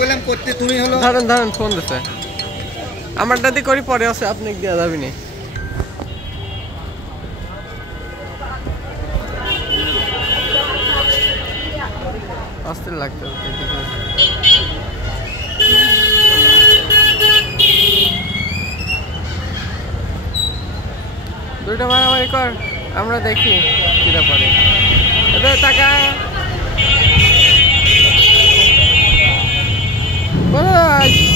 কইলাম করতে তুমি হলো ধরেন ধরেন ফোন দিছে আমার দাদি করি পরে আছে আপনি দেয়া যাবি না অস্থির লাগতো দুইটা মারামারি কর আমরা দেখি কিরা পারে এদের টাকা বস